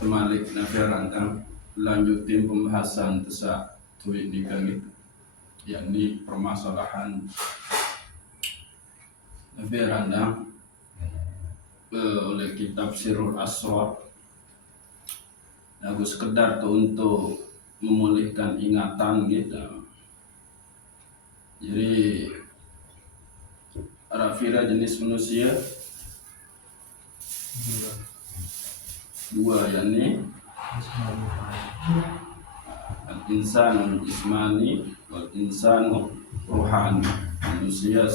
Temalik Nafiarantang lanjutin pembahasan tesa tuit nikah gitu, yakni permasalahan Nafiarantang oleh kitab Sirul Asrar. Aku sekedar tuh untuk memulihkan ingatan gitu. Jadi Rafira jenis manusia dua, yakni al-insanu jismani wal insanu ruhani. Manusia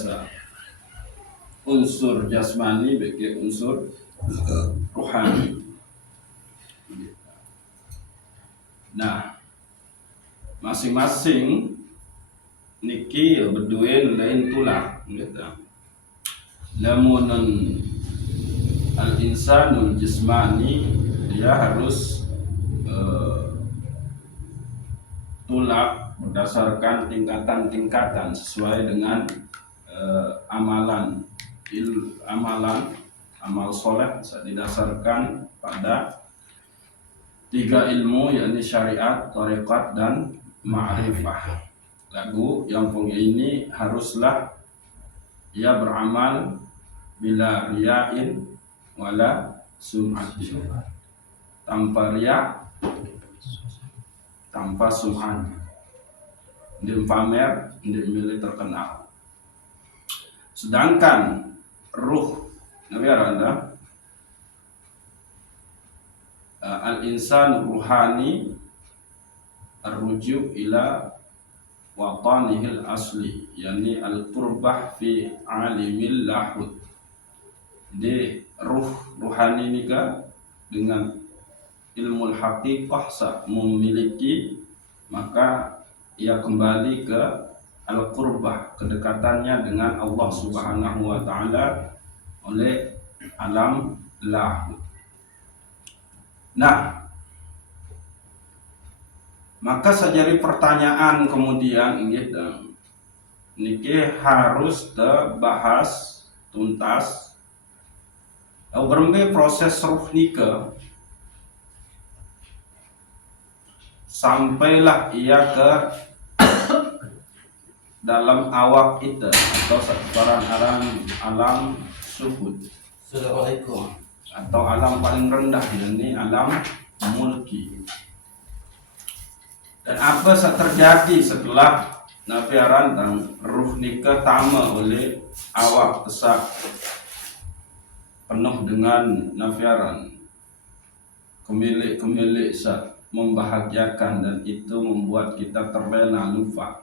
unsur jasmani bagi unsur ruhani. Nah, masing-masing niki berdua lain tulah gitu. Namun al-insanul jismani dia harus tulak berdasarkan tingkatan-tingkatan sesuai dengan amal soleh didasarkan pada 3 ilmu, yakni syariat, tarekat, dan ma'rifah. Lagu yang punya ini haruslah ia beramal bila riyain wala sum'atin, tanpa riya, tanpa sum'at, dia pamer, dia milih terkenal. Sedangkan ruh Nabi Aranda al-insan ruhani ar-rujuk ila watanihil asli, yakni al-qurbah fi alimil lahud. Jadi ruhani nikah dengan ilmu haqiqah memiliki, maka ia kembali ke al-qurbah, kedekatannya dengan Allah Subhanahu wa taala oleh alam lahud. Nah, maka sejadi pertanyaan kemudian gitu, niki harus dibahas tuntas. Berembe proses ruh nikah sampailah ia ke dalam awak kita atau sekarang alam suhud. Assalamualaikum. Atau alam paling rendah ini alam mulki. Dan apa yang terjadi setelah nafiaran dan ruh nikah tama oleh awak tesak penuh dengan nafiaran, kemilik membahagiakan, dan itu membuat kita terlena lupa.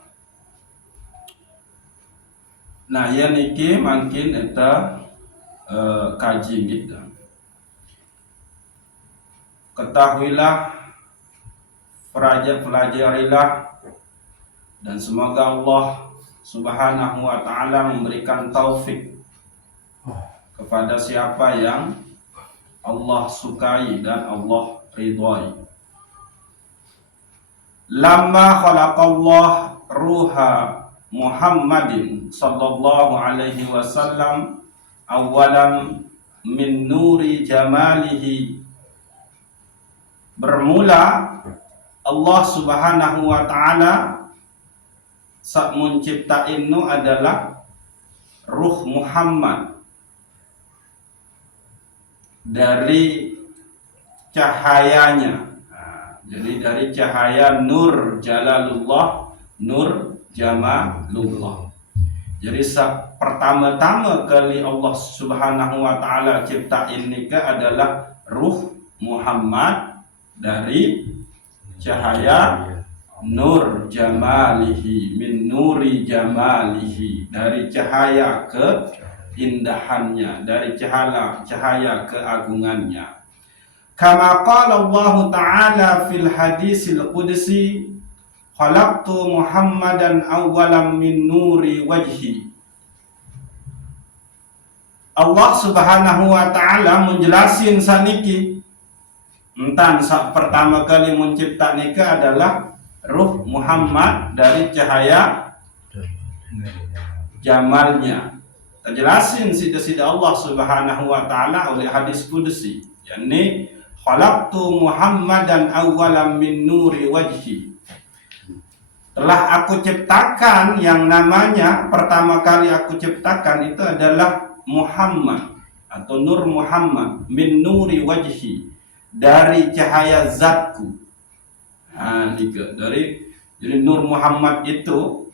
Nah, ya niki makin eta kaji kita. Ketahuilah, pelajarilah, dan semoga Allah Subhanahu wa taala memberikan taufik kepada siapa yang Allah sukai dan Allah ridhai. Lamma khalaqallah ruha Muhammadin sallallahu alaihi wasallam awalan min nuri jamalihi. Bermula Allah Subhanahu wa taala saat menciptain nu adalah ruh Muhammad dari cahayanya. Jadi dari cahaya nur jalalullah, nur jamalullah. Jadi pertama-tama kali Allah Subhanahu wa taala ciptain nikah adalah ruh Muhammad dari cahaya nur jamalihi, min nuri jamalihi, dari cahaya keindahannya, dari cahaya keagungannya. Kama qala Allah Ta'ala fil hadisil qudsi, khalaqtu Muhammadan awwalan min nuri wajhi. Allah Subhanahu wa taala menjelasin saniki entan pertama kali mencipta nikah adalah ruh Muhammad dari cahaya jamalnya. Terjelasin sida-sida Allah Subhanahu wa taala oleh hadis qudsi, yakni khalaqtu Muhammadan awwalan min nuri wajhi. Telah aku ciptakan yang namanya pertama kali aku ciptakan itu adalah Muhammad atau Nur Muhammad min nuri wajhi, dari cahaya zatku. Jadi Nur Muhammad itu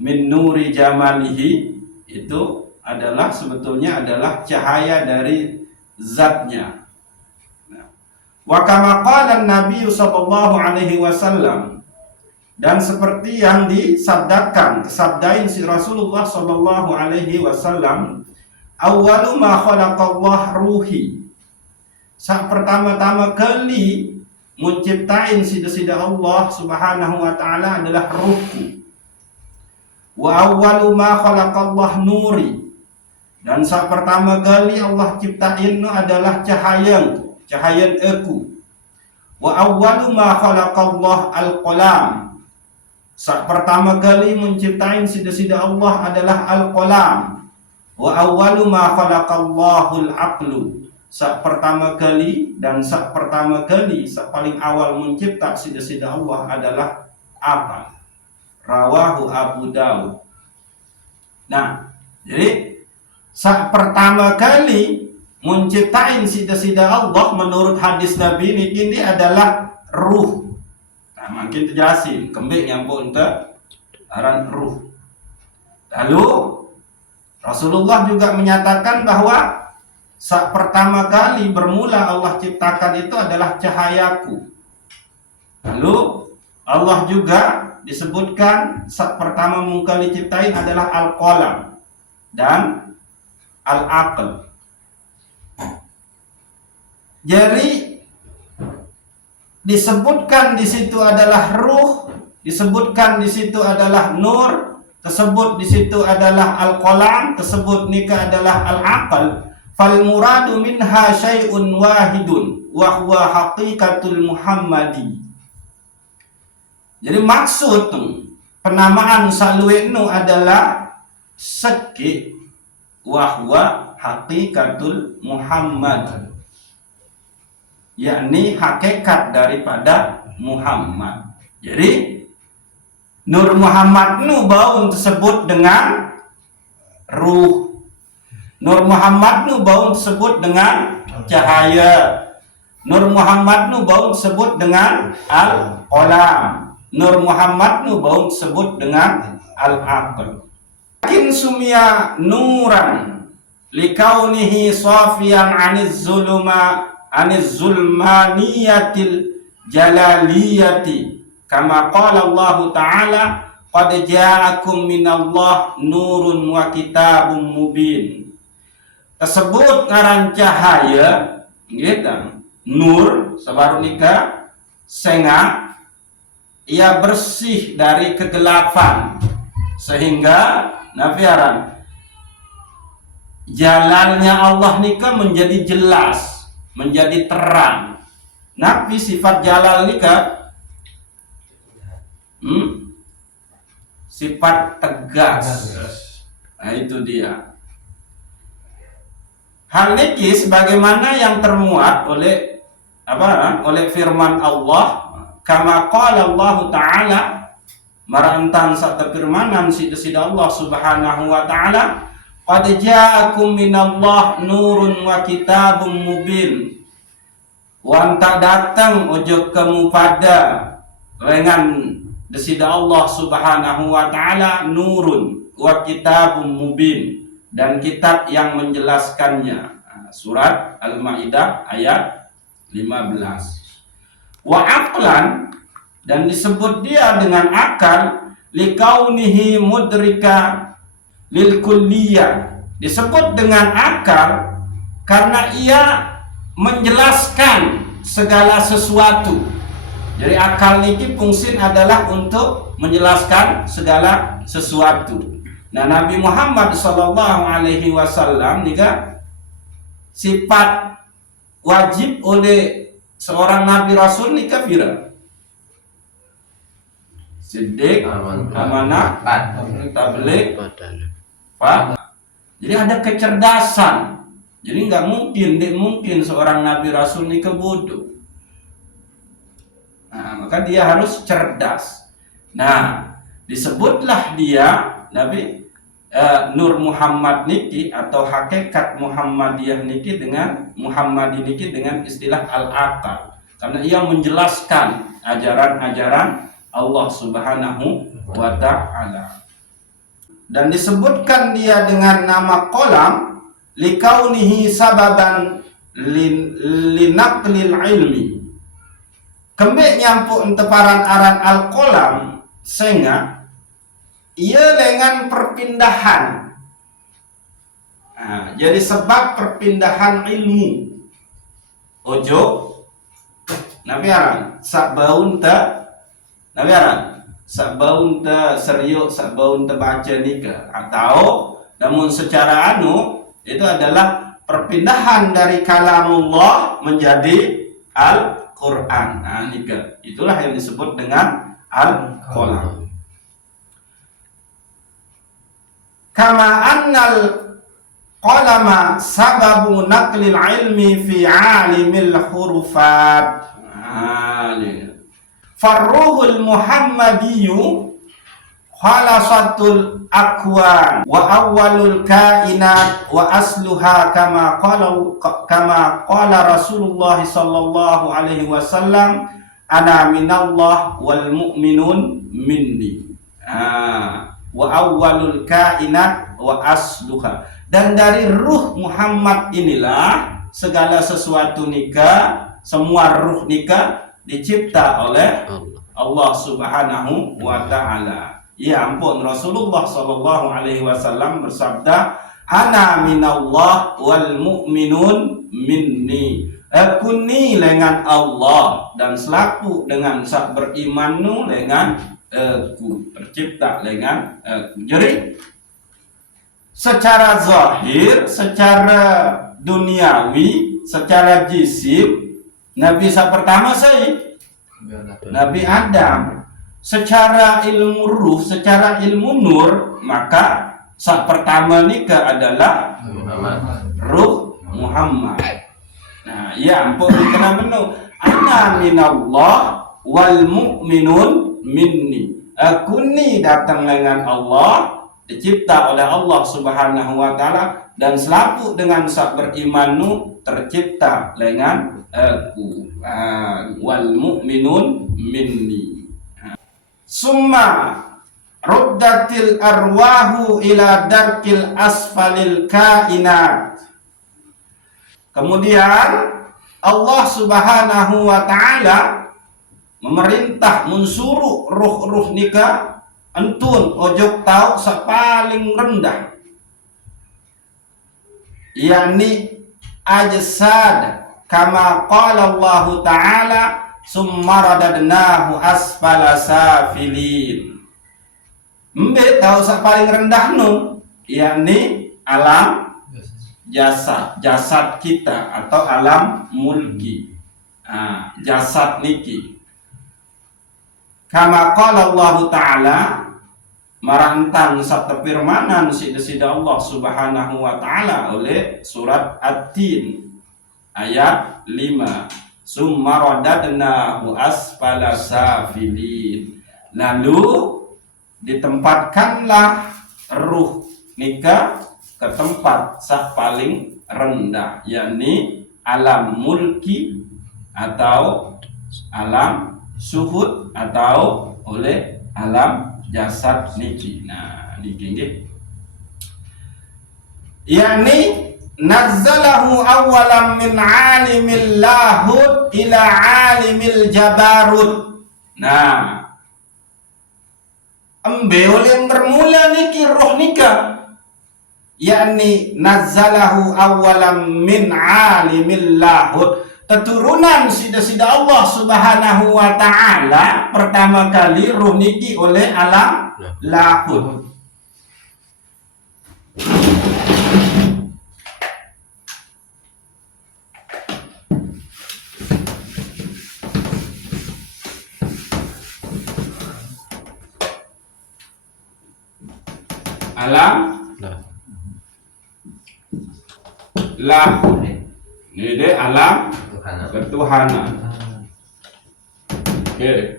min nuri jamalihi, itu adalah sebetulnya adalah cahaya dari zatnya. Wa kama qala Nabi sallallahu alaihi wasallam, dan seperti yang disabdain si Rasulullah sallallahu alaihi wasallam, awwalu ma khalaqallah ruhi. Saat pertama-tama kali menciptain sida Allah subhanahu wa ta'ala adalah ruhku. Wa awwalu ma khalaqallah nuri. Dan saat pertama kali Allah ciptain adalah cahaya aku. Wa awwalu ma khalaqallah al-qalam. Saat pertama kali menciptain sida Allah adalah al-qalam. Wa awwalu ma khalaqallahu al-aqlu. Saat pertama kali saat paling awal mencipta sida Allah adalah apa? Rawahu Abu Dawud. Nah, jadi saat pertama kali menciptain sida Allah menurut hadis Nabi ini adalah ruh. Makin terjelasin kembali yang pun aran ruh. Lalu Rasulullah juga menyatakan bahwa saat pertama kali bermula Allah ciptakan itu adalah cahayaku. Lalu Allah juga disebutkan saat pertama kali ciptain adalah al-qalam dan al-aql. Jadi disebutkan di situ adalah ruh, disebutkan di situ adalah nur, tersebut di situ adalah al-qalam, tersebut nikah adalah al-aqal. Fal muradu minha syai'un wahidun wa huwa haqiqatul Muhammadi. Jadi maksud penamaan saluenu adalah seki wa huwa haqiqatul Muhammad, yakni hakikat daripada Muhammad. Jadi Nur Muhammad nu baun tersebut dengan ruh. Nur Muhammad nu baun tersebut dengan cahaya. Nur Muhammad nu baun tersebut dengan al-qalam. Nur Muhammad nu baun tersebut dengan al-aql. Lakin sumia nuran likaunihi safiyan aniz zulmaniyatil jalaliyati, kama qala Allah Ta'ala qad ja'akum minallah nurun wa kitabun mubin. Tersebut ngaran cahaya gitu, nur sabaru nikah senga ia bersih dari kegelapan, sehingga nafiaran jalannya Allah nikah menjadi jelas, menjadi terang. Nabi sifat jalal nikah sifat tegas. Nah itu dia. Hal ini sebagaimana yang termuat oleh firman Allah, kama qala Allah Ta'ala, marantan satu firmanan sida Allah Subhanahu wa Ta'ala, qad ja'akum minallah nurun wa kitabun mubin. Wanta datang ojo kamu pada dengan desida Allah Subhanahu wa Ta'ala nurun wa kitabun mubin, dan kitab yang menjelaskannya. Surat Al-Maidah ayat 15. Wa aqlan, dan disebut dia dengan akal, likaunihi mudrika lil kulliyah, disebut dengan akal karena ia menjelaskan segala sesuatu. Jadi akal niki fungsin adalah untuk menjelaskan segala sesuatu. Nah, Nabi Muhammad sallallahu alaihi wasallam juga sifat wajib oleh seorang nabi rasul ni kafira. Siddiq, amanah, tabligh, Pak. Jadi ada kecerdasan Jadi nggak mungkin seorang nabi rasul nikah bodoh. Nah, maka dia harus cerdas. Nah, disebutlah dia Nabi Nur Muhammad niki atau hakikat Muhammadiyah niki dengan Muhammadi niki dengan istilah al-aqal, karena ia menjelaskan ajaran-ajaran Allah Subhanahu wa ta'ala. Dan disebutkan dia dengan nama Qalam likaunihi sababan linaqlil ilmi. Kembek nyampuk enteparan aran al-Qalam sehingga ia dengan perpindahan. Nah, jadi sebab perpindahan ilmu. Ojo nabi aran sak baun ta nabi aran sak baun ta seriuk sak baun ta baca nikah, atau namun secara itu adalah perpindahan dari kalamullah menjadi Al-Quran. Nah, nikah itulah yang disebut dengan Al-Qalam. Kama annal qalama sababu naqlil ilmi fi alimil hurufat. Farruhul Muhammadiyyu khalasatul akwan wa awwalul kainat wa asluha kama qala Rasulullah sallallahu alaihi wasallam ana minallah wal mu'minun minni. Wa awwalul kainat wa asluha, dan dari ruh Muhammad inilah segala sesuatu nikah, semua ruh nikah dicipta oleh Allah Subhanahu wa ta'ala. Ya ampun, Rasulullah sallallahu alaihi wasallam bersabda, ana minallah wal mu'minun minni. Aku ni dengan Allah dan selaku dengan sak berimanu dengan aku, tercipta dengan aku. Jadi secara zahir, secara duniawi, secara jisim, Nabi pertama Nabi Adam. Secara ilmu ruh, secara ilmu nur, maka sak pertama nikah adalah ruh Muhammad. Nah, ya ampun, kena menu ana minallah wal mu'minun minni. Aku ni datang dengan Allah, dicipta oleh Allah Subhanahu wa ta'ala, dan selaku dengan sak berimanu tercipta dengan aku. Wal mu'minun minni. Summa ruddatil arwahu ila darkil asfalil kainat. Kemudian Allah Subhanahu wa ta'ala memerintah mensuruh ruh-ruh nikah entun ojok tau sepaling rendah, yakni ajsad, kama qala Allah ta'ala summa radadnahu asfala safilin. Mbe tahu sak paling rendah yakni alam jasad kita atau alam mulki. Jasad niki. Kama qala Allah ta'ala, marantang satu firmanan sida Allah Subhanahu wa ta'ala oleh surat At-Tin ayat 5. Summa radadnahu asfala safilin. Lalu ditempatkanlah ruh nikah ke tempat sah paling rendah, yakni alam mulki atau alam suhud atau oleh alam jasad niki. Nah, niki nggih. Yakni nazzalahu awalam min alimil lahud ila alimil jabarut. Nah, embe oleh bermula niki roh nikah, yakni nazzalahu awalam min alimil lahud, keturunan sida-sida Allah Subhanahu wa ta'ala pertama kali roh niki oleh alam lahud. Alam lahud. Ini dia alam ketuhanan. Oke.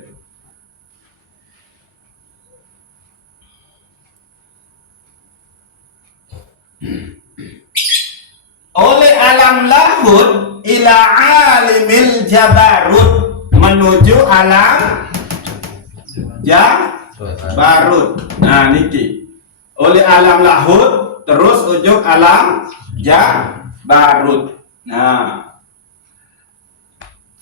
Oleh alam lahud ila alimil jabarut, menuju alam jabarut. Nah niki oleh alam lahud terus ujung alam jabarut. Nah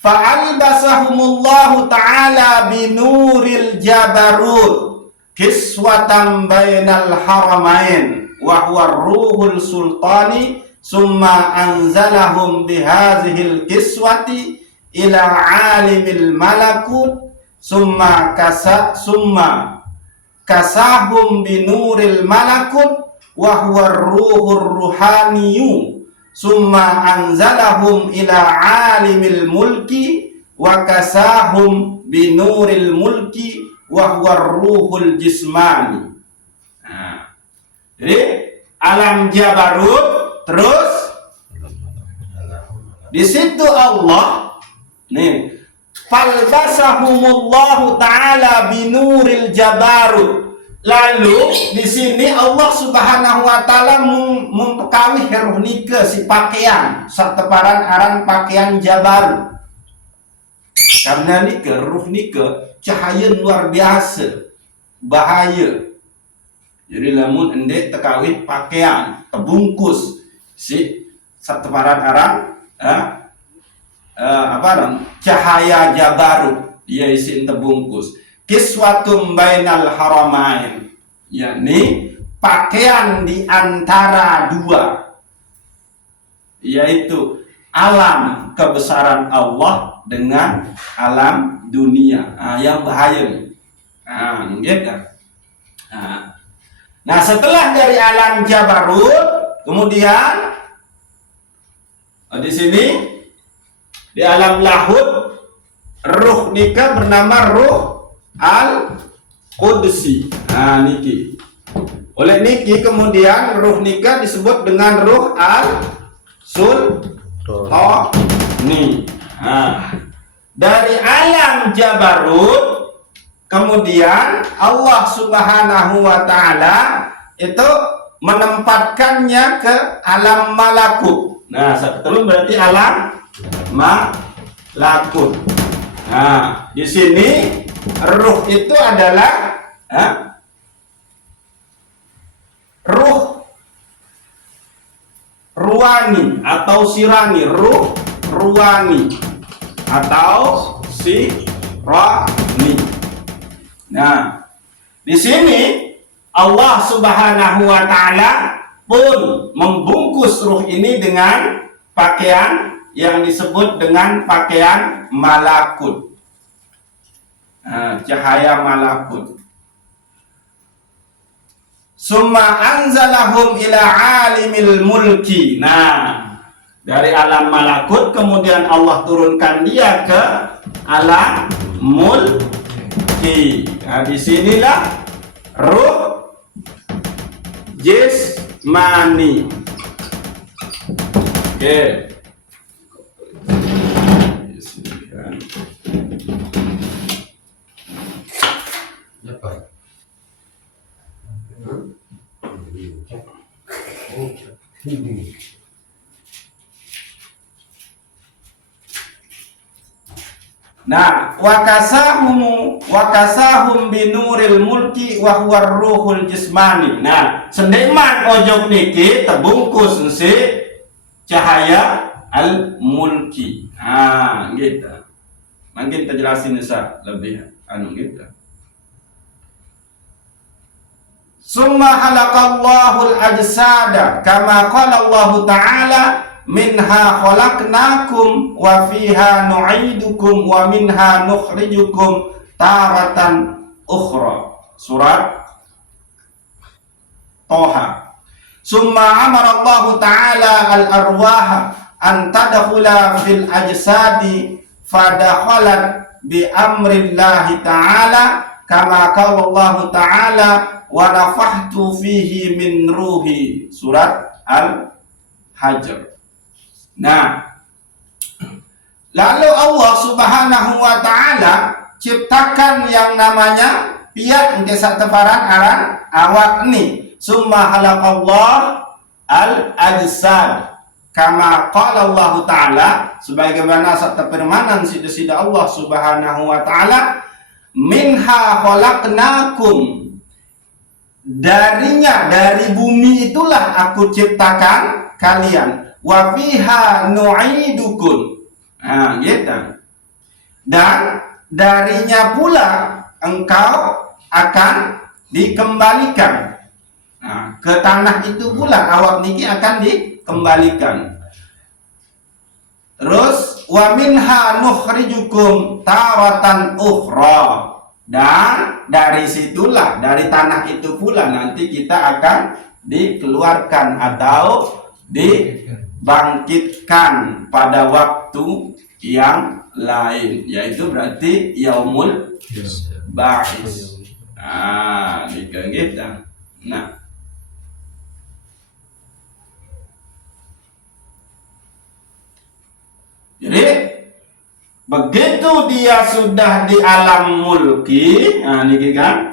fa'albasahumullahu ta'ala binuril jabarut kiswatan bainal haramain wa huwa ruhul sultani summa anzalahum bihazihil kiswati ila alimil malakut summa kasahum binuril malakut wa huwa ruhur ruhaniyu summa anzalahum ila alimil mulki wa kasahum binuril mulki wa huwa ruhul jismani. Nah, jadi alam jabarut terus di situ Allah nih falbasahumullahu ta'ala binuril jabarut. Lalu di sini Allah Subhanahu wa taala mempekawi heruh nike si pakaian sateparan aran pakaian jabarut. Karena nike ruh nike cahaya luar biasa bahaya. Jadi lamun endek tekawit pakaian terbungkus si sateparan aran cahaya jabarut dia isi terbungkus kiswatum bainal haramain, yakni pakaian di antara dua, yaitu alam kebesaran Allah dengan alam dunia. Yang bahaya nih. Gitu. Nah, setelah dari alam jabarut, kemudian di sini di alam lahud ruh nikah bernama ruh al-qudsi. Niki. Oleh niki kemudian ruh nikah disebut dengan ruh al-sultani. Dari alam jabarut kemudian Allah Subhanahu wa taala itu menempatkannya ke alam malakut. Nah, setelun berarti alam malakut. Nah, di sini ruh itu adalah ruh ruwani atau sirani, ruh ruwani atau sirani. Nah, di sini Allah Subhanahu wa taala pun membungkus ruh ini dengan pakaian yang disebut dengan pakaian malakut. Cahaya malakut. Summa anzalahum ila alimil mulki. Nah, dari alam malakut kemudian Allah turunkan dia ke alam mulki. Nah, disinilah ruh jismani. Oke. Nah, wakasahum binuril mulki wa huwa ruhul jismani. Nah, sendeman ojok niki terbungkus si cahaya al mulki. Gitu. Mungkin kita jelasin lebih gitu. Summa halaqallahu al-ajsada kama qala Allah ta'ala minha khalaqnakum wa fiha nu'idukum wa minha nukhrijukum taratan ukhra. Surat Toha. Summa amara Allah ta'ala al-arwaha an tadkhula fil ajsadi fadakhalat bi amrillahi ta'ala kama qala Allah ta'ala wa nafahtu fihi min ruhi. Surat Al-Hajr. Nah, lalu Allah Subhanahu wa taala ciptakan yang namanya pihak engke sak teparan aran awak ni. Summa khalaqallah al-ajsad. Kama qala Allah taala, sebagaimana sak tepermanan sida Allah Subhanahu wa taala, minha khalaqnakum. Darinya, dari bumi itulah aku ciptakan kalian. Wa fiha nu'idukum. Nah, gitu. Dan darinya pula engkau akan dikembalikan. Nah, ke tanah itu pula awak niki akan dikembalikan. Terus wa minha nukhrijukum taratan ukhra. Dan dari situlah, dari tanah itu pula nanti kita akan dikeluarkan atau dibangkitkan pada waktu yang lain, yaitu berarti yaumul ba'is. Nah, gitu. Nah, jadi begitu dia sudah di alam mulki, nah niki kan,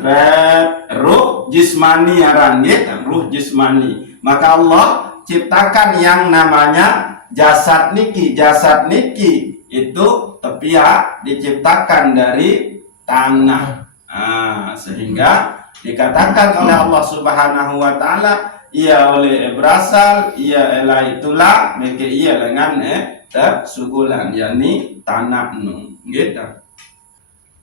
ruh jismani aran gitu, ruh jismani. Maka Allah ciptakan yang namanya jasad niki. Jasad niki itu tepiak diciptakan dari tanah. Nah, sehingga dikatakan oleh Allah Subhanahu wa taala, ia oleh berasal, ia ela itulah, maka ia dengan sugulan, yakni tanah gitu.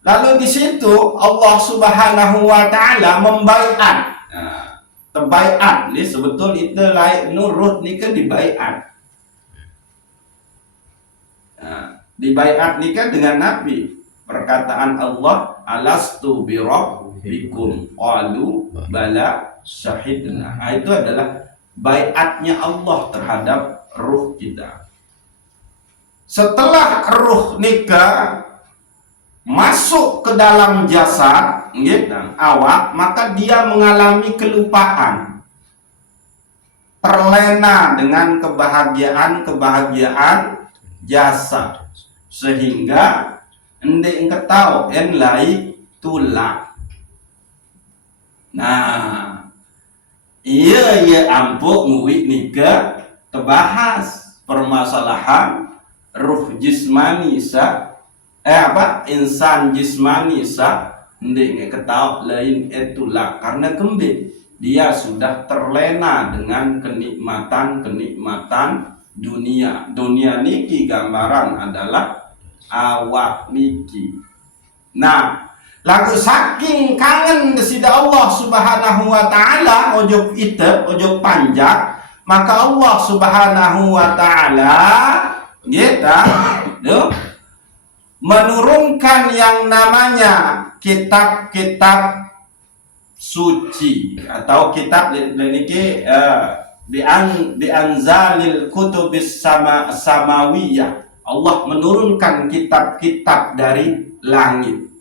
Lalu di situ Allah Subhanahu wa taala membaiat. Nah, terbaiat ni sebetul itu lain nurut ni ke dibaiat. Nah, dibaiat ni kan dengan Nabi. Perkataan Allah, alastu bi rabbikum, qalu bala syahidna. Nah, itu adalah baiatnya Allah terhadap ruh kita. Setelah ruh nikah masuk ke dalam jasad gitu, awak, maka dia mengalami kelupaan, terlena dengan kebahagiaan jasad, sehingga endek engkau enlai tulak. Nah, iya ampuk nguwi nikah terbahas permasalahan ruh jismani insan jismani ndek ketahu lain itulah, karena kembali dia sudah terlena dengan kenikmatan dunia niki gambaran adalah awak niki. Nah, lagu saking kangen sida Allah Subhanahu wa taala ojok ite ojok panjang, maka Allah Subhanahu wa taala menurunkan yang namanya kitab-kitab suci atau kitab niki di anzalil kutubis samawiyah. Allah menurunkan kitab-kitab dari langit.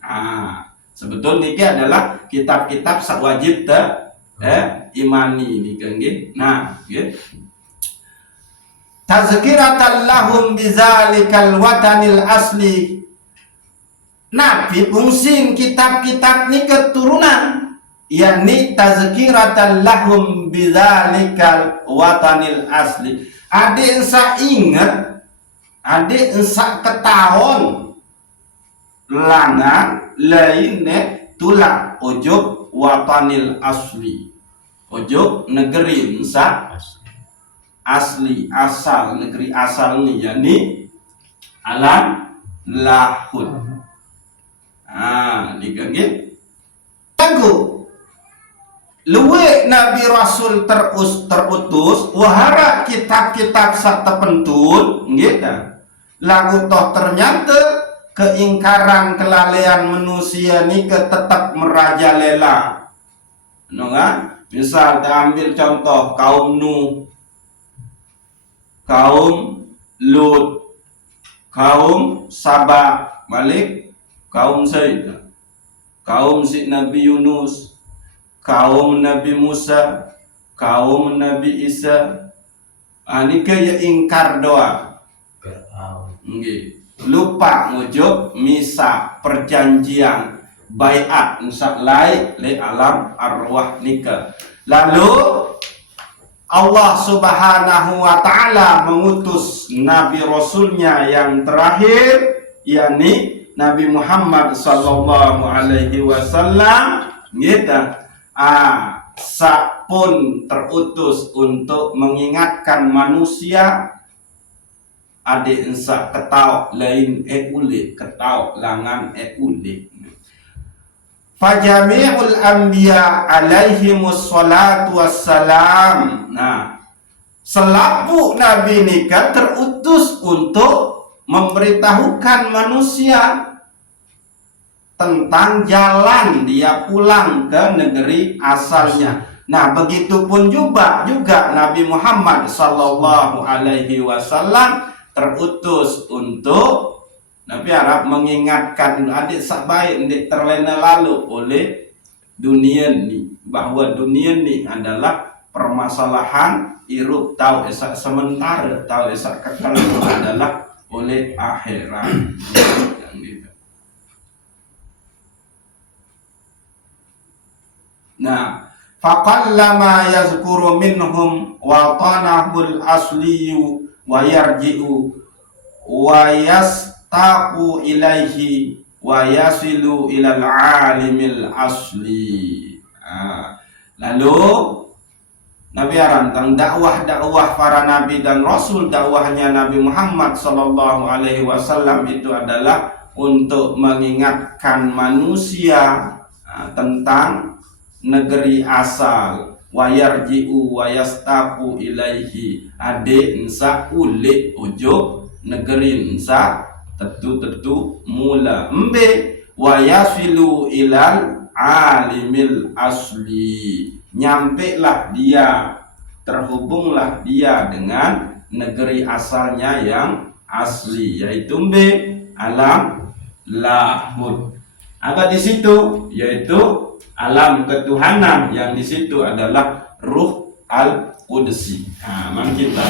Sebetulnya niki adalah kitab-kitab wajib imani niki nggih. Nah, nggih. Tazkiratan lahum bizalikal watanil asli. Nabi fungsin kitab-kitab ni keturunan, yakni tazkiratan lahum bizalikal watanil asli. Adik ensa ingat, adik ensa ketahon langan lainnya tulak ojok watanil asli, ojok negeri ensa asli, asal, negeri asal ni, yakni alam lahud. Digangit lagu luwe Nabi Rasul terutus wahara kitab-kitab sak terpentun gitu. Lagu toh ternyata keingkaran kelalaian manusia ni tetap merajalela. Kan? Misal kita ambil contoh kaum Nuh, kaum Lut, kaum Saba, balik kaum Said, kaum si Nabi Yunus, kaum Nabi Musa, kaum Nabi Isa. Ini kaya ingkar doa. Nggih. Lupa ngujuk misa perjanjian baiat insyaallah li alam arwah nikah. Lalu Allah Subhanahu wa taala mengutus nabi rasulnya yang terakhir, yakni Nabi Muhammad sallallahu alaihi wasallam, gitu. Pun terutus untuk mengingatkan manusia adik ensa ketau lain ulik ketau langan ulik. Fajami'ul anbiya alaihimus salatu wassalam. Nah, selaku nabi nikah terutus untuk memberitahukan manusia tentang jalan dia pulang ke negeri asalnya. Nah, begitupun juga Nabi Muhammad sallallahu alaihi wasallam terutus untuk Nabi Arab mengingatkan adik sabaik ndik terlena lalu oleh dunia ini, bahwa dunia ini adalah permasalahan irup tahu esak sementara, tahu esak kekal adalah oleh akhirat. Nah, faqallama yazkuru minhum wa tanahul asliyu wa yarji'u wa yastaqu ilaihi wa yasilu ilal alimil asli. Lalu Nabi rantang dakwah para nabi dan rasul, dakwahnya Nabi Muhammad sallallahu alaihi wasallam itu adalah untuk mengingatkan manusia tentang negeri asal, wayarji'u wayastaqu ilaihi, ade ensa ulik ujuk negeri ensa tetu mula embe, wayasilu ilal alimil asli, nyampe lah dia, terhubunglah dia dengan negeri asalnya yang asli, yaitu embe alam lahud. Apa di situ? Yaitu alam ketuhanan, yang di situ adalah ruh al-qudsi. Mari kita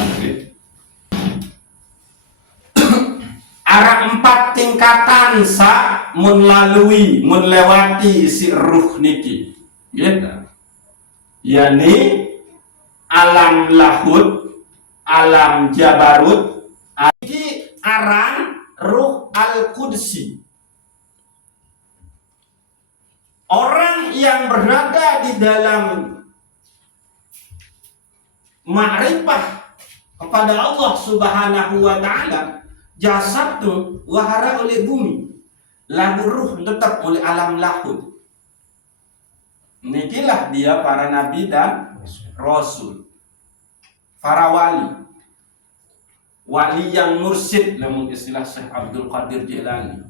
arah 4 tingkatan melalui melewati si ruh niki, gitu. Yani alam lahud, alam jabarut, iki aran ruh al-qudsi. Orang yang berada di dalam ma'rifah kepada Allah Subhanahu wa taala, jasad tu wahara oleh bumi, lalu ruh tetap oleh alam lahud. Nikilah dia para nabi dan rasul, para wali yang mursyid, namun istilah Syekh Abdul Qadir Jilani.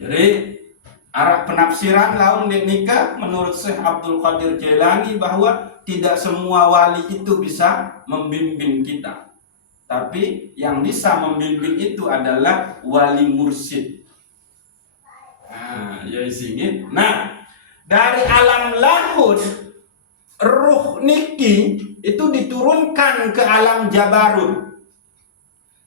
Jadi arah penafsiran laun nikah menurut Syekh Abdul Qadir Jailani bahwa tidak semua wali itu bisa membimbing kita, tapi yang bisa membimbing itu adalah wali mursyid. Nah, dari alam lahud ruh niki itu diturunkan ke alam jabarut,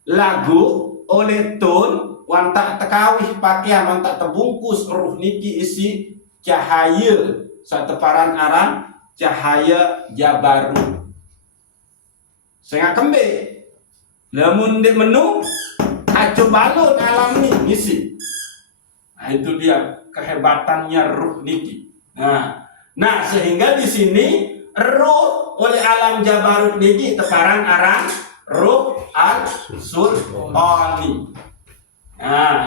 lagu oleh tun wantak tekawih pakaian, wantak terbungkus ruh niki isi cahaya sateparan aran cahaya jabarut. Sehingga kembe lamun di menu acu balut alam ni ngisi. Nah, itu dia kehebatannya ruh niki. Nah, sehingga di sini ruh oleh alam jabarut niki teparan aran ruh al-sultani.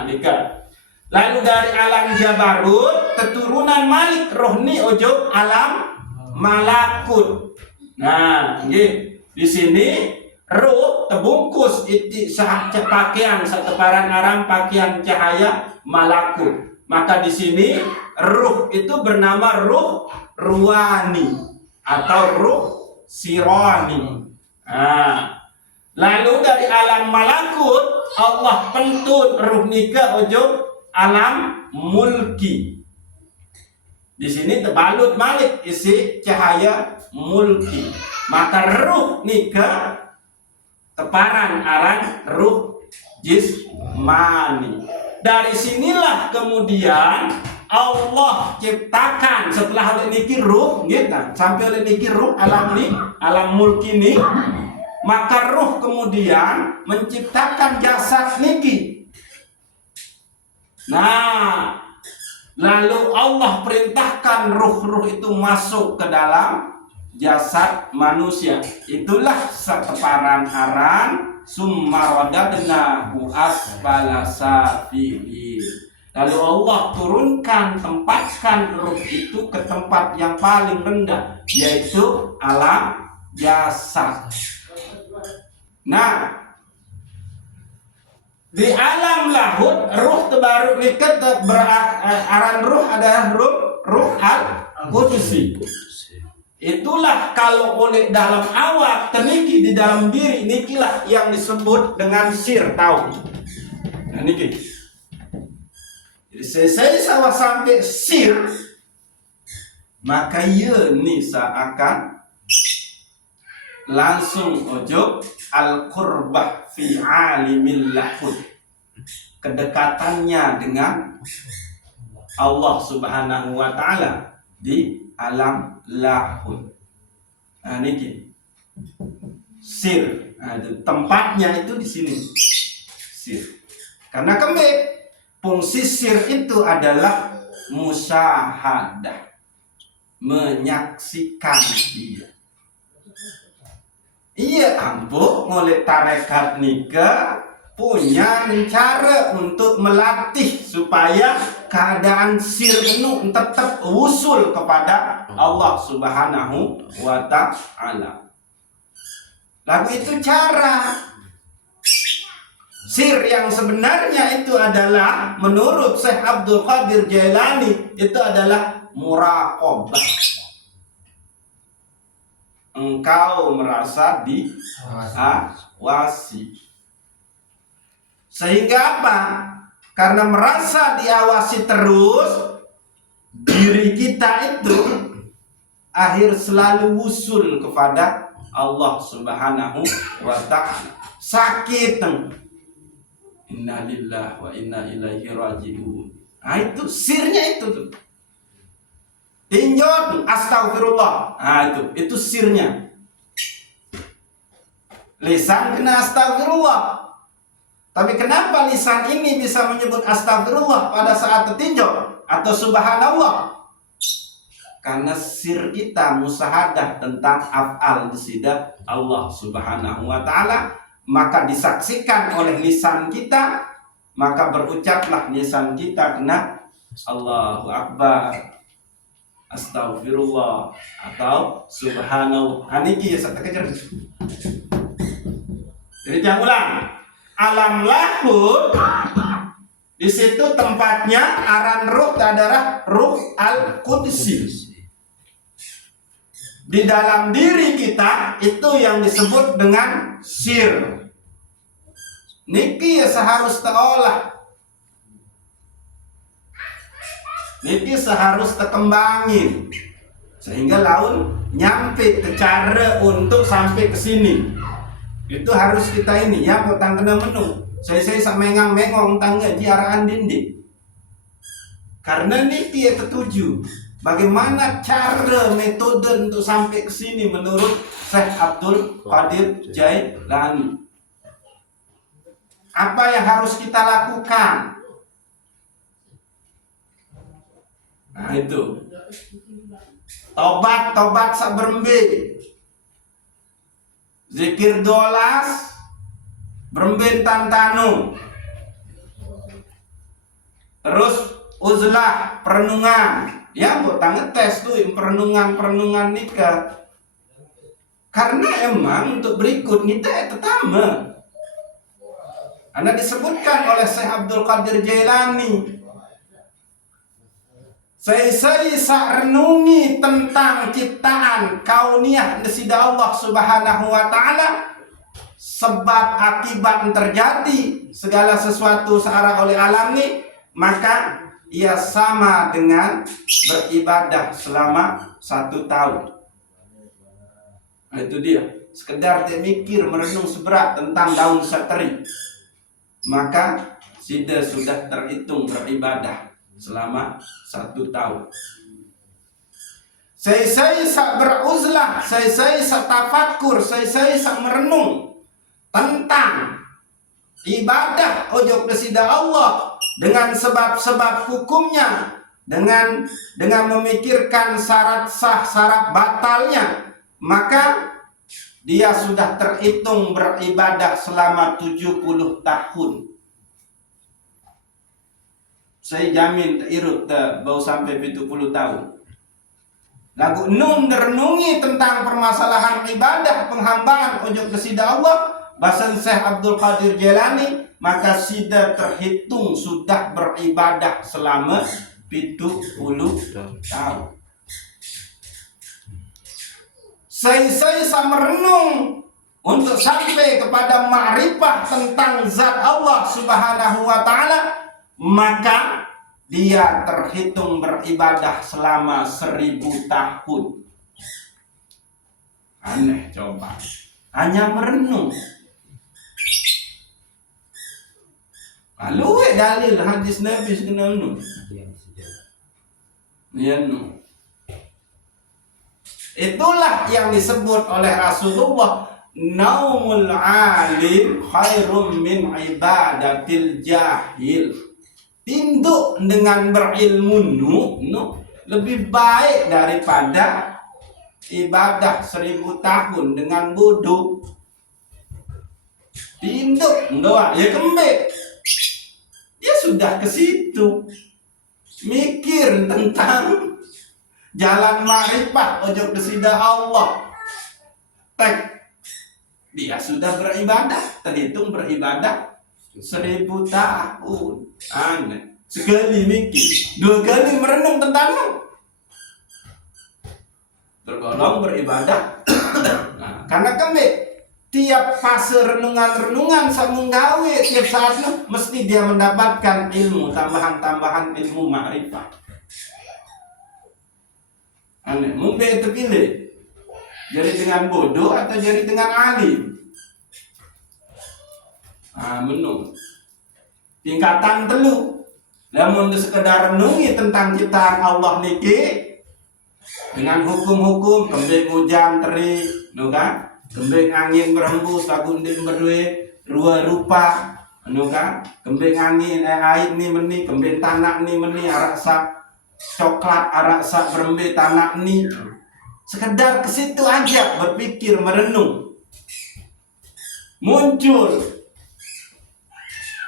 Nikah. Lalu dari alam jabarut keturunan Malik rohni ojo alam malakut. Nah, di sini ruh terbungkus iti pakaian seteparan aram pakaian cahaya malakut. Maka di sini ruh itu bernama ruh ruwani atau ruh sirani. Lalu dari alam malakut Allah pentun ruh nikah ojo alam mulki. Di sini terbalut Malik isi cahaya mulki. Maka ruh nikah teparan aran ruh jismani. Dari sinilah kemudian Allah ciptakan setelah oleh niki ruh, gitu, sampai oleh niki ruh alam ini, alam mulk ini, maka ruh kemudian menciptakan jasad niki. Nah, lalu Allah perintahkan ruh-ruh itu masuk ke dalam jasad manusia. Itulah seteparan aran summa radadnahu asfala safilin. Lalu Allah turunkan, tempatkan ruh itu ke tempat yang paling rendah, yaitu alam jasad. Nah, di alam lahut ruh terbaru ikat aran ruh adalah ruh al-Qudsi. Itulah kalau oleh dalam awak teniki di dalam diri nikilah yang disebut dengan sir, tahu. Nah, niki. Jadi saya sawah sampai sir, maka ia ni seakan langsung ojo al-qurbah fi alimil lahut, kedekatannya dengan Allah Subhanahu wa taala di alam lahut. Nah, niki sir. Nah, tempatnya itu di sini sir. Karena fungsi sir itu adalah musyahadah, menyaksikan dia. Iya ampun, oleh tarekat nikah punya cara untuk melatih supaya keadaan sir itu tetap usul kepada Allah Subhanahu wa ta'ala. Lalu itu cara sir yang sebenarnya itu adalah menurut Syekh Abdul Qadir Jailani itu adalah muraqabah. Engkau merasa diawasi. Sehingga apa? Karena merasa diawasi terus, diri kita itu akhir selalu usul kepada Allah Subhanahu wa ta'ala. Sakit, inna lillahi wa inna ilaihi raji'un. Nah, itu sirnya itu tuh. Tinjau astagfirullah. Nah, itu sirnya. Lisan kena astagfirullah. Tapi kenapa lisan ini bisa menyebut astagfirullah pada saat tertinjau atau subhanallah? Karena sir kita musahadah tentang af'al disidat Allah Subhanahu wa ta'ala, maka disaksikan oleh lisan kita, maka berucaplah lisan kita kena Allahu Akbar, astagfirullah atau subhanallah. Aniki ya saya kejar. Jadi jangan ulang. Alam lahut di situ tempatnya aran ruh adalah ruh al-Qudsi. Di dalam diri kita itu yang disebut dengan sir. Niki ya seharus terolah. Niki seharus tekembangin sehingga laun nyampe ke cara untuk sampai ke sini. Itu harus kita ini ya potang kena menu. Saya mengang-mengong tangga jiaraan dinding. Karena niki ya ketujuh. Bagaimana cara metode untuk sampai ke sini menurut Syekh Abdul Qadir Jailani? Apa yang harus kita lakukan? Nah itu. Tobat saberembe. Zikir dolas berembe tantanu. Terus uzlah perenungan. Ya buat ngetes tuh perenungan nikah. Karena emang untuk berikut kita tetama. Karena disebutkan oleh Syekh Abdul Qadir Jailani. Saya renungi tentang ciptaan kauniyah nesida Allah Subhanahu wa ta'ala, sebab akibat terjadi segala sesuatu searah oleh alam ini, maka ia sama dengan beribadah selama 1 tahun. Nah, itu dia. Sekedar dia mikir merenung seberat tentang daun sateri. maka Sida sudah terhitung beribadah selama 1 tahun. Saya sak beruzlah, saya sak tafakur, saya sak merenung tentang ibadah ojo kesida Allah dengan sebab-sebab hukumnya, dengan memikirkan syarat sah, syarat batalnya, maka dia sudah terhitung beribadah selama 70 tahun. Saya jamin terurut bau sampai 70 tahun. Lagu nun merenungi tentang permasalahan ibadah penghambaan ojo kesida Allah, bahasan Syekh Abdul Qadir Jailani, maka Sida terhitung sudah beribadah selama 70 tahun. Saya merenung untuk sampai kepada ma'rifah tentang zat Allah Subhanahu wa ta'ala, maka dia terhitung beribadah selama 1000 tahun. Aneh coba. Hanya merenung. Kalau dalil hadis Nabi sekenal itulah yang disebut oleh Rasulullah, naumul alim khairum min ibadatil jahil. Tinduk dengan berilmu lebih baik daripada ibadah 1000 tahun dengan bodoh. Tinduk enggak ya kembali. Dia sudah ke situ mikir tentang jalan ma'rifah ojo kesida Allah. Dia sudah beribadah, terhitung beribadah 1000 tahun. Aneh. Sekali mikir, 2 kali merenung tentangmu, tergolong beribadah. Nah, karena kami tiap fase renungan sambung gawe tiap saat mesti dia mendapatkan ilmu, tambahan ilmu ma'rifah. Aneh, mungkin terpilih jadi dengan bodoh atau jadi dengan alim. Menung tingkatan telu, namun sekedar renungi tentang ciptaan Allah niki dengan hukum-hukum kembing hujan teri, kembing angin berhembus lagu ndin berdue dua rupa, kembing angin air ni meni, kembing tanah ni meni, arak sak coklat, arak sak berembe tanah ni. Sekedar ke situ aja berpikir merenung, muncul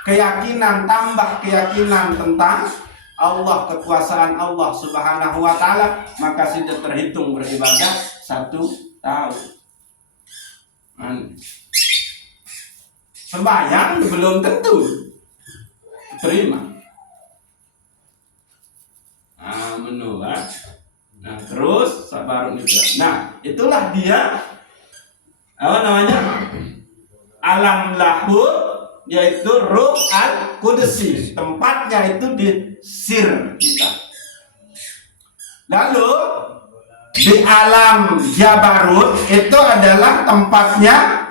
keyakinan, tambah keyakinan tentang Allah, kekuasaan Allah Subhanahu wa ta'ala, maka sudah terhitung beribadah 1 tahun. Sembahyang belum tentu terima. Menolak. Nah, terus sabar juga. Nah, itulah dia apa namanya? Alam lahur, yaitu Ruh Al-Qudsi, tempatnya itu di sir kita. Lalu di alam Jabarut itu adalah tempatnya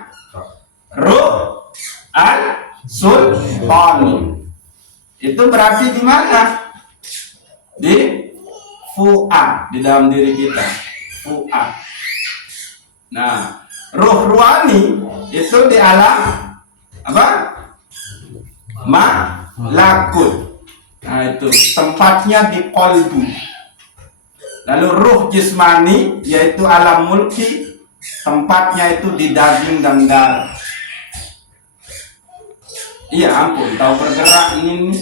Ruh Al-Sultani. Itu berarti di mana? Di fu'ad, di dalam diri kita. Fu'ad. Nah, ruh ruhani itu di alam apa? Malakut. Nah, itu tempatnya di qalbu. Lalu ruh jismani yaitu alam mulki, tempatnya itu di daging dan darah. Iya ampun, tahu bergerak ini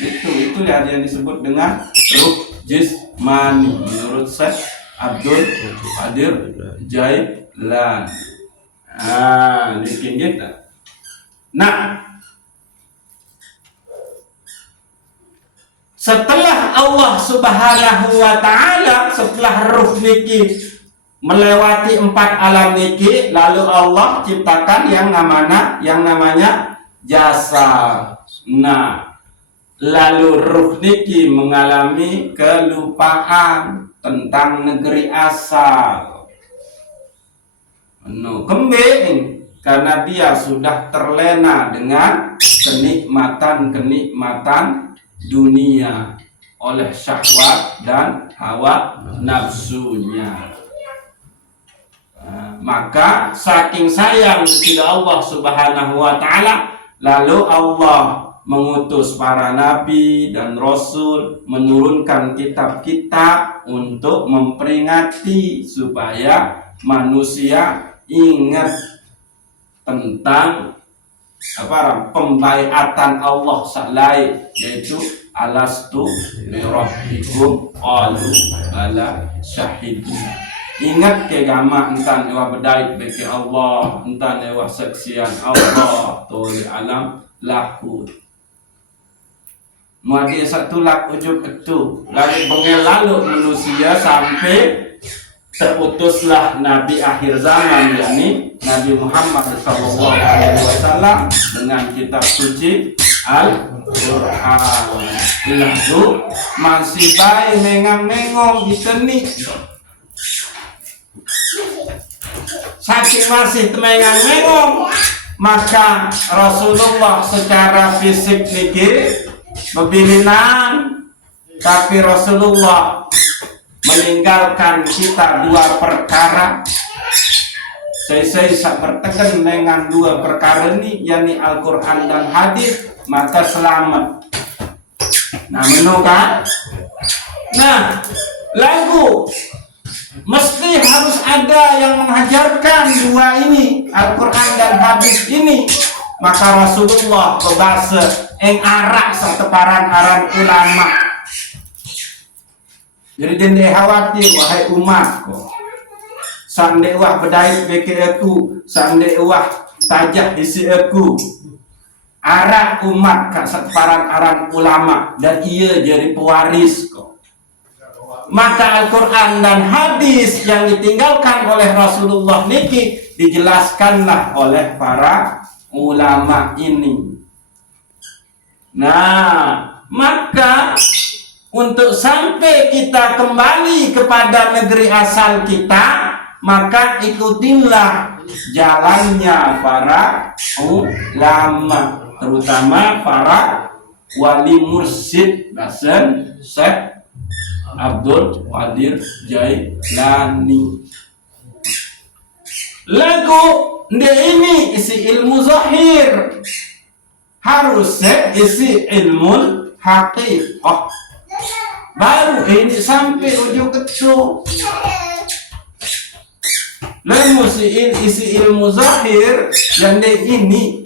itu yang disebut dengan ruh jismani menurut Syekh Abdul Qadir Jailani. Bikin kita. Nah, setelah Allah Subhanahu wa ta'ala, setelah ruh niki melewati 4 alam niki, lalu Allah ciptakan yang namanya jasad. Nah, lalu ruh niki mengalami kelupaan tentang negeri asal. Kembing karena dia sudah terlena dengan kenikmatan dunia oleh syahwat dan hawa nafsunya. Maka saking sayang kepada Allah Subhanahu wa taala, lalu Allah mengutus para nabi dan rasul, menurunkan kitab-kitab untuk memperingati supaya manusia ingat tentang pembaiatan Allah salai, yaitu alastu bi rabbikum qalu bala syahidun. Ingat ke gama entan ewa bedait beki Allah, entan ewa saksian Allah tuli alam laku. Muadi satu lak ujub itu lalu lalu manusia sampai terutuslah Nabi akhir zaman, yakni Nabi Muhammad SAW dengan kitab suci Al-Quran. Lalu masih baik mengang-mengong diteni. Saking masih mengang-mengong, maka Rasulullah secara fisik niki bebilinan, tapi Rasulullah meninggalkan kita dua perkara. Saya bertekan dengan dua perkara ini, yakni Al-Quran dan hadis, maka selamat. Nah, menurut nah, lagu mesti harus ada yang mengajarkan dua ini, Al-Quran dan hadis ini. Maka Rasulullah berbahasa arak seteparan aran ulama. Jadi dende khawatir wahai umatku, sande wah bedait beki aku, sande wah tajah isi aku. Arak umat ka seteparan aran ulama dan ia jadi pewaris kok. Maka Al-Quran dan hadis yang ditinggalkan oleh Rasulullah niki dijelaskanlah oleh para ulama ini. Nah, maka untuk sampai kita kembali kepada negeri asal kita, maka ikutilah jalannya para ulama, terutama para wali mursyid Hasan Syekh Abdul Qadir Jailani. Lagu ini isi ilmu zahir, harusnya isi ilmu haqiqah. Baru ini sampai ujung ketu. Lalu isi ilmu zahir dan ini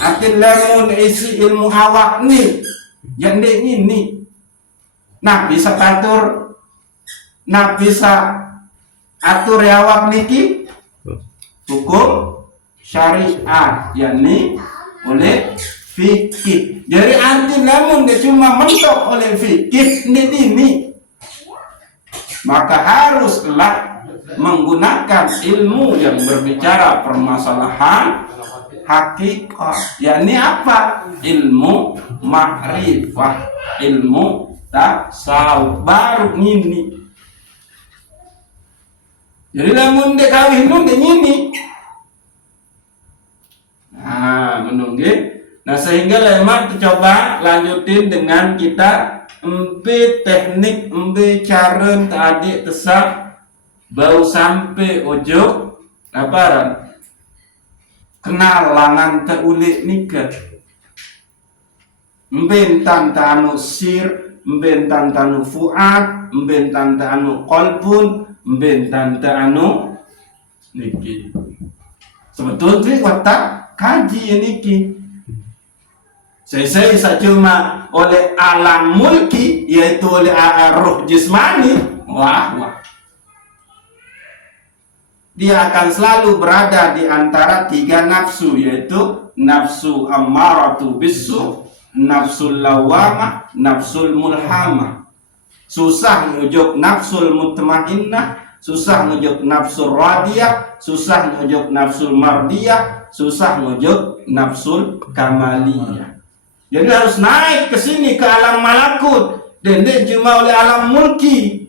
akhir lamun isi ilmu awak nih yang ini. Nah, bisa atur, nah bisa atur awak niki hukum syariat, yakni oleh fikih. Jadi anti lamun dia cuma mentok oleh fikih ini, maka haruslah menggunakan ilmu yang berbicara permasalahan hakikat, yakni apa? Ilmu ma'rifah, ilmu tasawuf baru ini. Jadi lamun dia kawin nun dia ini. Nah, menunggu. Nah, sehingga lemah coba lanjutin dengan kita teknik cara tadi tesak bau sampai ojo apa kenal langan teulik nikah. Mbentan tanu sir, mbentan tanu fuad, mbentan tanu qalbun, mbentan tanu niki. Sebetulnya watak kaji niki. Saya cuma oleh alam mulki, yaitu oleh roh jismani. Wah. Dia akan selalu berada di antara tiga nafsu, yaitu nafsu ammaratu bisu, nafsul lawamah, nafsul mulhamah. Susah ngujuk nafsul mutmainnah, susah ngujuk nafsul radiyah, susah ngujuk nafsul mardiyah, susah ngujuk nafsul kamaliyah. Jadi harus naik ke sini ke alam malakut, dan dia cuma oleh alam mulki.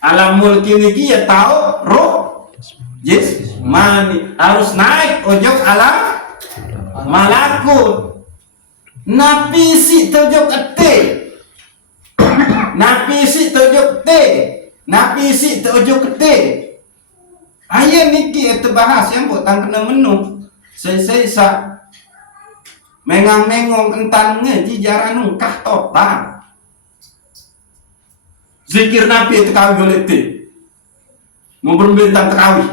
Alam mulki ini dia tahu roh jismani, harus naik ojok alam malakut. Napisi tujuk ete. Napisi tujuk te. Napisi tujuk te. Ayah niki itu bahas yang buatan kena menu. Saya mengang-mengong entan ngaji jaran kah total. Zikir Nabi itu kawin oleh te. Mau berbentang terawih.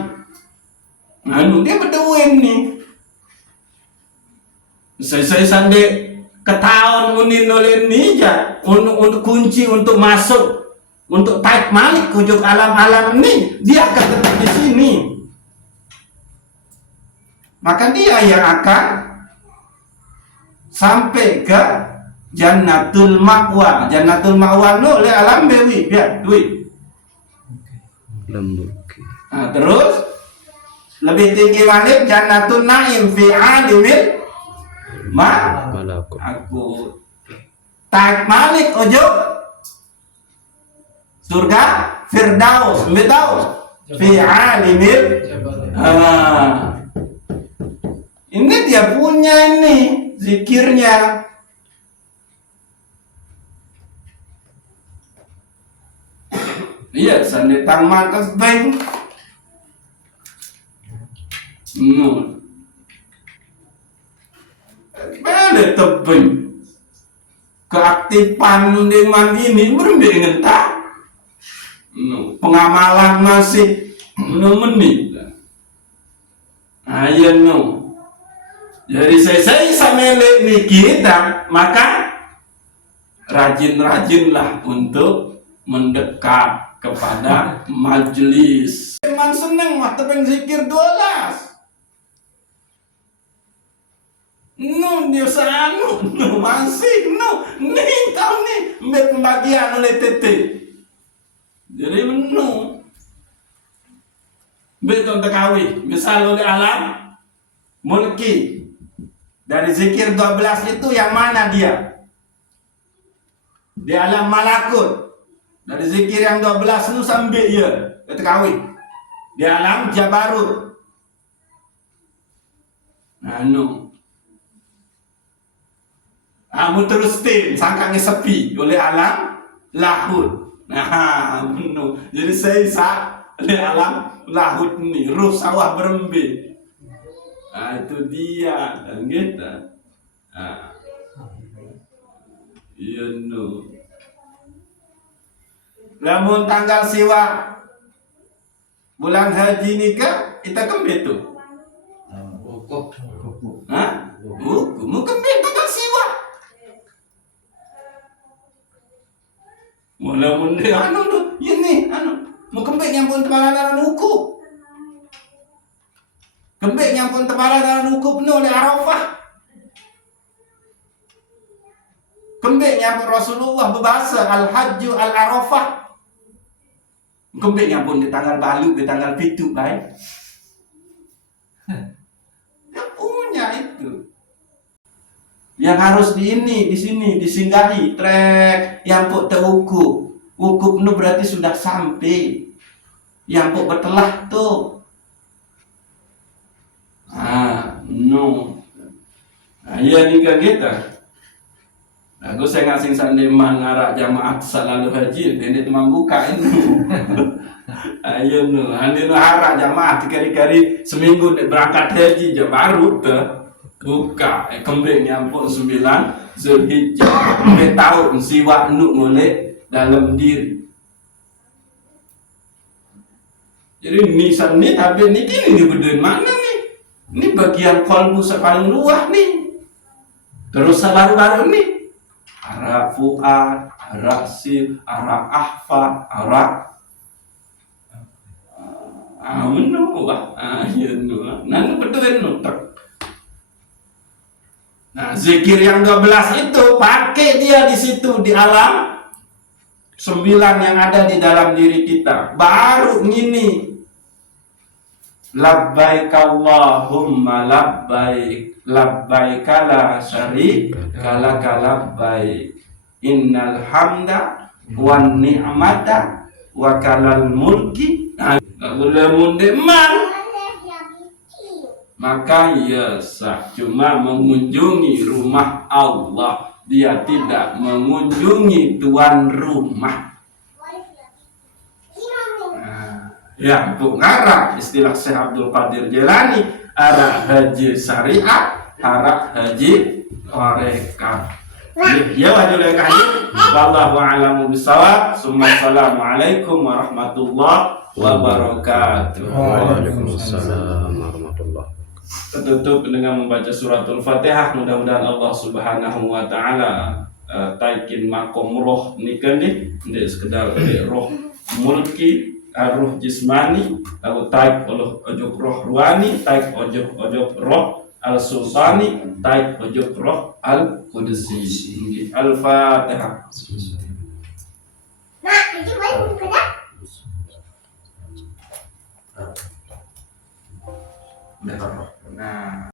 Dia berduin nih. Saya sande ketahuan unin oleh ninja untuk kunci untuk masuk untuk taik malik kujuk alam-alam ini dia akan tetap di sini. Maka dia yang akan sampai ke Jannatul Ma'wa. Jannatul Ma'wa no oleh alam bewi biar duit. Nah, terus lebih tinggi balik Jannatul Naim fi alimil aku taik malik ojo surga Firdaus fi alimil ini dia punya ini zikirnya. Iya sandi taman kasbeng bele tebing keaktifan dengan ini berbeda tak pengamalan masih menit. Ayo no. Jadi saya samele ni kita maka rajin-rajinlah untuk mendekat kepada majelis. Memang seneng mah tepeng zikir 12. Dia sanu, masih, nih tahu nih, pembagian oleh tete. Jadi betul tekawi, misal oleh alam mulki. Dari zikir 12 itu yang mana dia? Di alam malakut. Dari zikir yang 12 itu sampai ya, tekawi. Di alam jabarut. Kamu terus sangkanya sepi oleh alam lahut. Jadi saya oleh alam lahut nih, ruh sawah berembik. Itu dia dan kita. Iya Lamun tanggal siwa bulan haji nikah kita kembali tuh. Hukum kembali tanggal siwa. Mula-mula ini mau kembali nyampun temalanan hukum. Kembali nyampun temalanan hukum penuh oleh Arafah. Kembali nyampun Rasulullah berbahasa Al-Hajju Al-Arafah. Kembali nyampun di tanggal balu, di tanggal pitu, baik. Dia punya itu. Yang harus di sini disinggahi trek yang pok terukup. Ukup nu berarti sudah sampai. Yang pok betelah tuh. Iya nikah kita. Aku saya ngasih sandeman arak jamaah selalu haji, ini teman buka ini. Ayo andi arak jamaah dikari-kari seminggu berangkat haji je baru buka. Kembali nyampun 9 Zulhijjah. Kita tahu siwa nuk ngoleh dalam diri. Jadi nisan ni tapi ini berdua mana nih? Ini bagian kolbu paling luah nih. Terus baru-baru nih. Arah fuad, arah sil, arah ahfa, arah Nah, zikir yang 12 itu pakai dia di situ di alam 9 yang ada di dalam diri kita. Baru ngini. Labbaik Allahumma labbaik labbaik la syarika laka labbaik innal hamda wan ni'mata wa kalal mulki. Boleh munde man maka ia sah. Cuma mengunjungi rumah Allah, dia tidak mengunjungi tuan rumah. Ya, untuk ngarang istilah Syekh Abdul Qadir Jailani, arah haji syariat, arah haji tarekat. Ya wajib kaji. Wallahu a'lamu bishawab. Assalamualaikum warahmatullahi wabarakatuh. Waalaikumsalam warahmatullahi wabarakatuh. Tertutup dengan membaca suratul Fatihah. Mudah-mudahan Allah Subhanahu wa taala taikin makom roh nikan di sekedar roh mulki roh jismani atau taik ojok roh ruani, taik ojok roh al sultani, taik ojok roh al kudusi. Al-Fatihah. Nah, itu baik bukan? Nah.